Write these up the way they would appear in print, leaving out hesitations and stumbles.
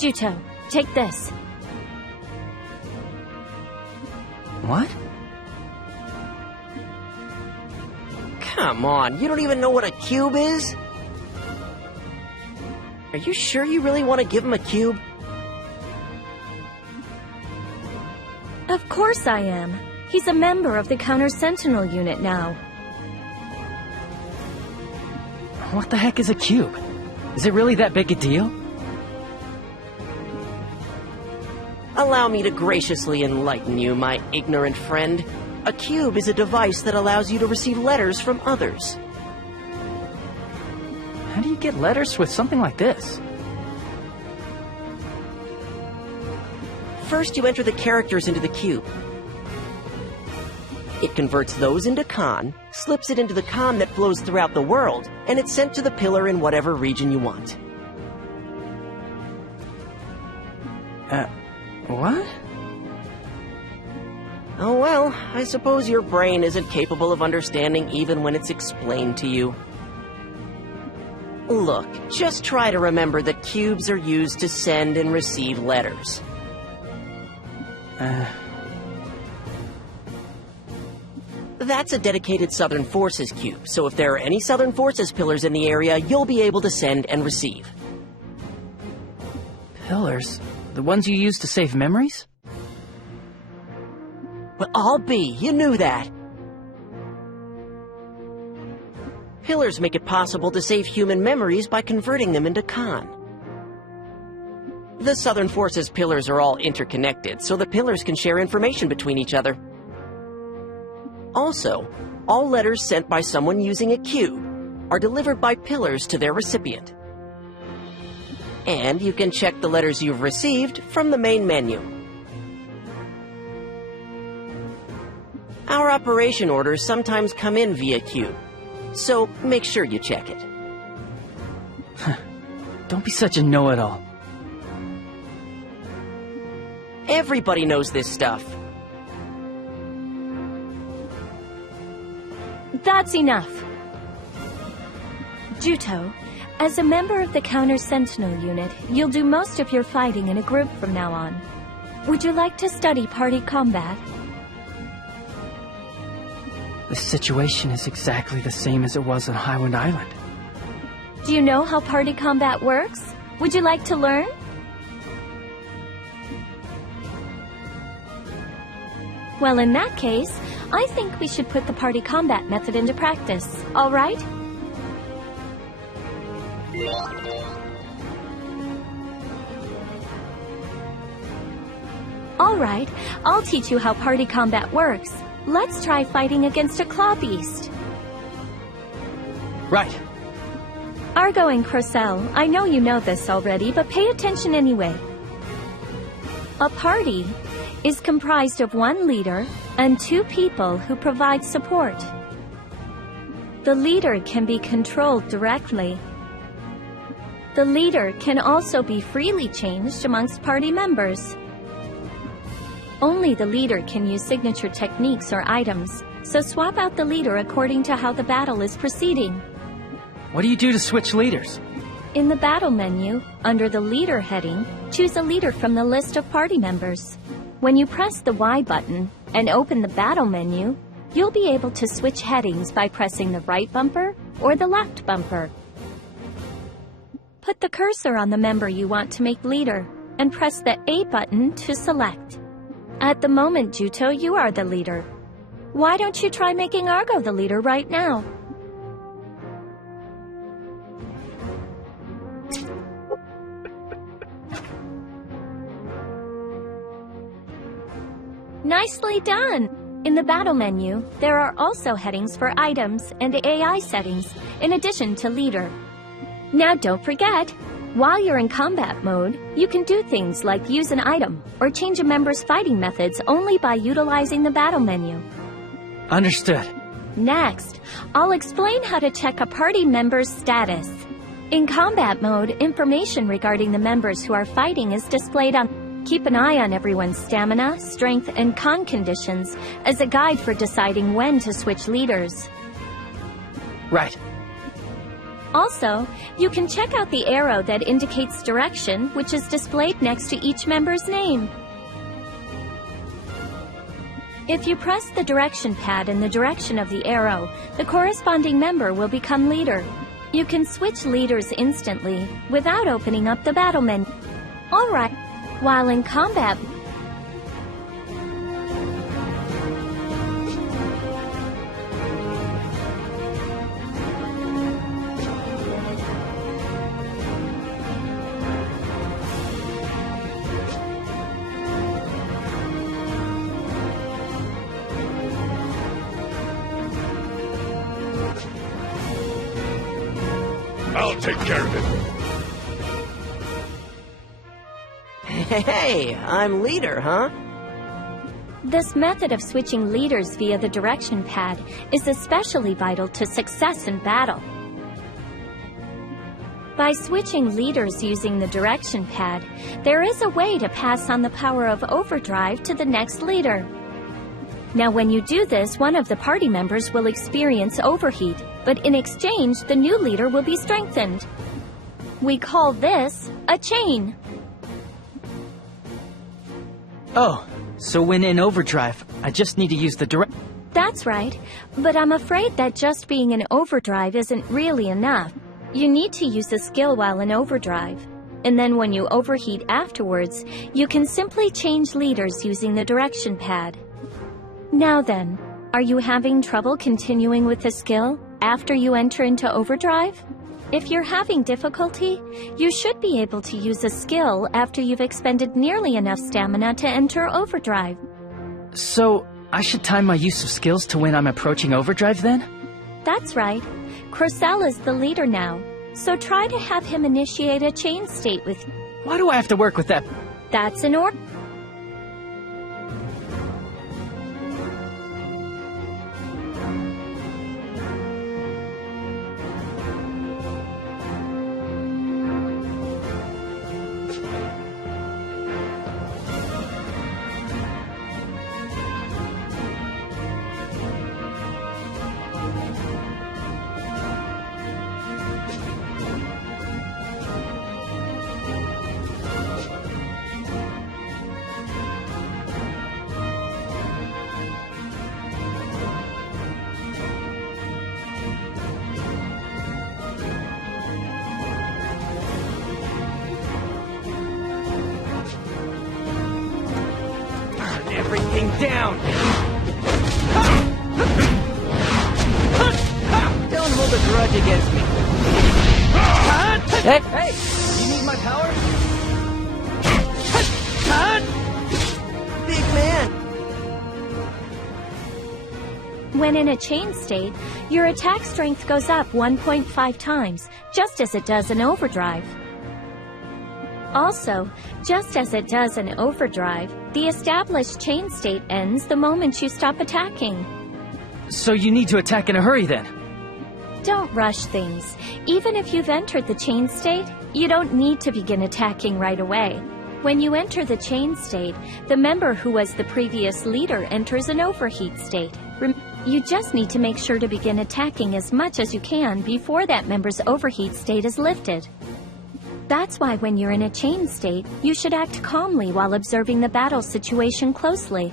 Juto, take this. What? Come on, you don't even know what a cube is? Are you sure you really want to give him a cube? Of course I am. He's a member of the Counter-Sentinel unit now. What the heck is a cube? Is it really that big a deal? Allow me to graciously enlighten you, my ignorant friend. A cube is a device that allows you to receive letters from others. How do you get letters with something like this? First, you enter the characters into the cube. It converts those into Con, slips it into the Con that flows throughout the world, and it's sent to the pillar in whatever region you want. What? Oh well, I suppose your brain isn't capable of understanding even when it's explained to you. Look, just try to remember that cubes are used to send and receive letters. That's a dedicated Southern Forces cube, so if there are any Southern Forces pillars in the area, you'll be able to send and receive. Pillars? The ones you use to save memories? Well, I'll be. You knew that. Pillars make it possible to save human memories by converting them into Con. The Southern Forces pillars are all interconnected, so the pillars can share information between each other. Also, all letters sent by someone using a cube are delivered by pillars to their recipient. And you can check the letters you've received from the main menu. Our operation orders sometimes come in via cube, so make sure you check it. Don't be such a know-it-all. Everybody knows this stuff. That's enough. Juto, as a member of the Counter-Sentinel unit, you'll do most of your fighting in a group from now on. Would you like to study party combat? The situation is exactly the same as it was on Highwind Island. Do you know how party combat works? Would you like to learn? Well, in that case, I think we should put the party combat method into practice, all right? All right, I'll teach you how party combat works. Let's try fighting against a claw beast. Right. Argo and Crocell, I know you know this already, but pay attention anyway. A party is comprised of one leader and two people who provide support. The leader can be controlled directly. The leader can also be freely changed amongst party members. Only the leader can use signature techniques or items, so swap out the leader according to how the battle is proceeding. What do you do to switch leaders? In the battle menu, under the leader heading, choose a leader from the list of party members. When you press the Y button and open the battle menu, you'll be able to switch headings by pressing the right bumper or the left bumper. Put the cursor on the member you want to make leader and press the A button to select. At the moment, Juto, you are the leader. Why don't you try making Argo the leader right now? Nicely done! In the battle menu, there are also headings for items and AI settings, in addition to leader. Now don't forget, while you're in combat mode, you can do things like use an item or change a member's fighting methods only by utilizing the battle menu. Understood. Next, I'll explain how to check a party member's status. In combat mode, information regarding the members who are fighting is displayed on. Keep an eye on everyone's stamina, strength, and con conditions as a guide for deciding when to switch leaders. Right. Also, you can check out the arrow that indicates direction, which is displayed next to each member's name. If you press the direction pad in the direction of the arrow, the corresponding member will become leader. You can switch leaders instantly without opening up the battle menu. Alright, while in combat, I'll take care of it. Hey, I'm leader, huh? this method of switching leaders via the direction pad is especially vital to success in battle. By switching leaders using the direction pad, there is a way to pass on the power of overdrive to the next leader. Now, when you do this, one of the party members will experience overheat, but in exchange, the new leader will be strengthened. We call this a chain. Oh, so when in overdrive, I just need to use the direct... That's right, but I'm afraid that just being in overdrive isn't really enough. You need to use a skill while in overdrive. And then when you overheat afterwards, you can simply change leaders using the direction pad. Now then, are you having trouble continuing with the skill after you enter into overdrive? If you're having difficulty, you should be able to use a skill after you've expended nearly enough stamina to enter overdrive. So, I should time my use of skills to when I'm approaching overdrive then? That's right. Crocell is the leader now, so try to have him initiate a chain state with you. Why do I have to work with that? That's in order. Everything down! Don't hold a grudge against me. Hey! You need my power? Big man! When in a chain state, your attack strength goes up 1.5 times, just as it does in overdrive. Also, just as it does in overdrive, the established chain state ends the moment you stop attacking. So you need to attack in a hurry then? Don't rush things. Even if you've entered the chain state, you don't need to begin attacking right away. When you enter the chain state, the member who was the previous leader enters an overheat state. You just need to make sure to begin attacking as much as you can before that member's overheat state is lifted. That's why when you're in a chain state, you should act calmly while observing the battle situation closely.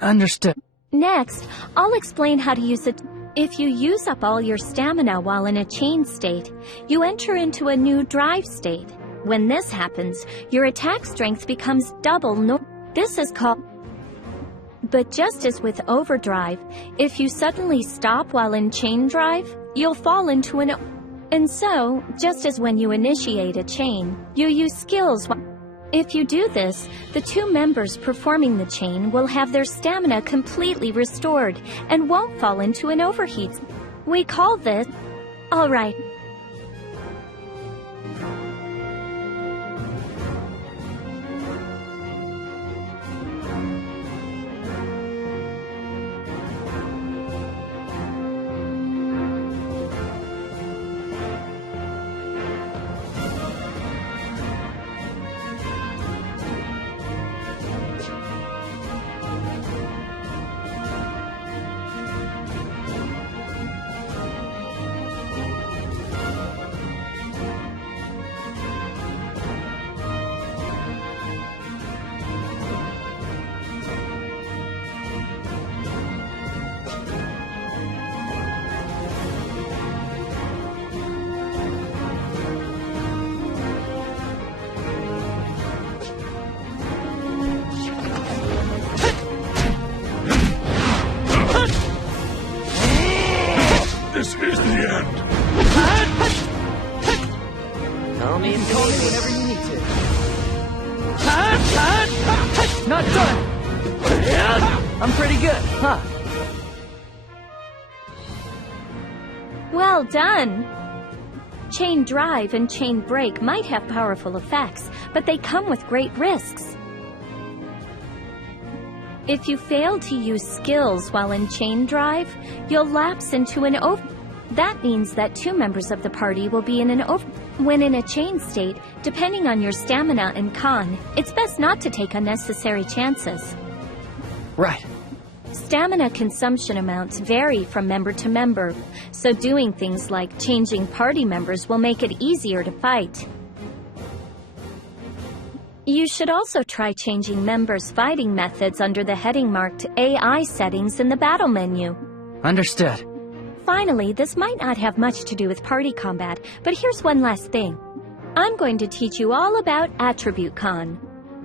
Understood. Next, I'll explain how to use it. If you use up all your stamina while in a chain state, you enter into a new drive state. When this happens, your attack strength becomes double. This is called... But just as with overdrive, if you suddenly stop while in chain drive, you'll fall into an... And so, just as when you initiate a chain, you use skills. If you do this, the two members performing the chain will have their stamina completely restored and won't fall into an overheat. We call this... Alright. This is the end. Call me whenever you need to. Not done! I'm pretty good, huh? Well done! Chain drive and chain break might have powerful effects, but they come with great risks. If you fail to use skills while in chain drive, you'll lapse into an over... That means that two members of the party will be in an over... When in a chain state, depending on your stamina and con, it's best not to take unnecessary chances. Right. Stamina consumption amounts vary from member to member, so doing things like changing party members will make it easier to fight. You should also try changing members' fighting methods under the heading marked AI settings in the battle menu. Understood. Finally, this might not have much to do with party combat, but here's one last thing. I'm going to teach you all about Attribute Con.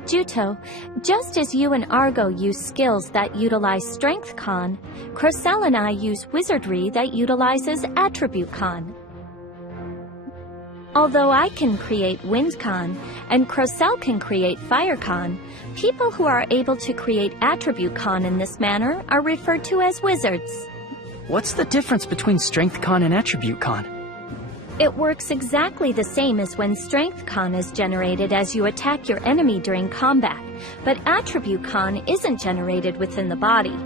Juto, just as you and Argo use skills that utilize Strength Con, Crocell and I use wizardry that utilizes Attribute Con. Although I can create Wind Con and Crocell can create Fire Con, people who are able to create Attribute Con in this manner are referred to as wizards. What's the difference between Strength Con and Attribute Con? It works exactly the same as when Strength Con is generated as you attack your enemy during combat, but Attribute Con isn't generated within the body.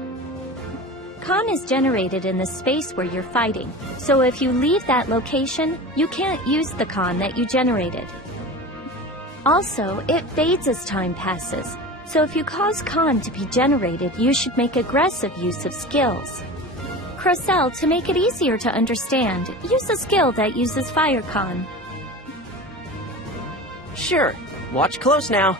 Con is generated in the space where you're fighting, so if you leave that location, you can't use the Con that you generated. Also, it fades as time passes, so if you cause Con to be generated, you should make aggressive use of skills. Crocell, to make it easier to understand, use a skill that uses Fire Con. Sure. Watch close now.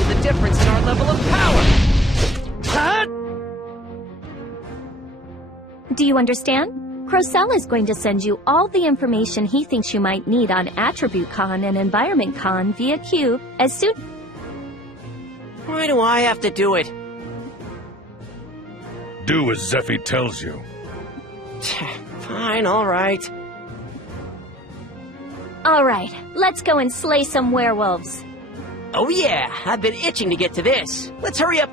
The difference in our level of power! Do you understand? Crocell is going to send you all the information he thinks you might need on Attribute Con and Environment Con via Cube as soon... Why do I have to do it? Do as Zeffy tells you. Fine, all right. All right, let's go and slay some werewolves. Oh yeah, I've been itching to get to this. Let's hurry up.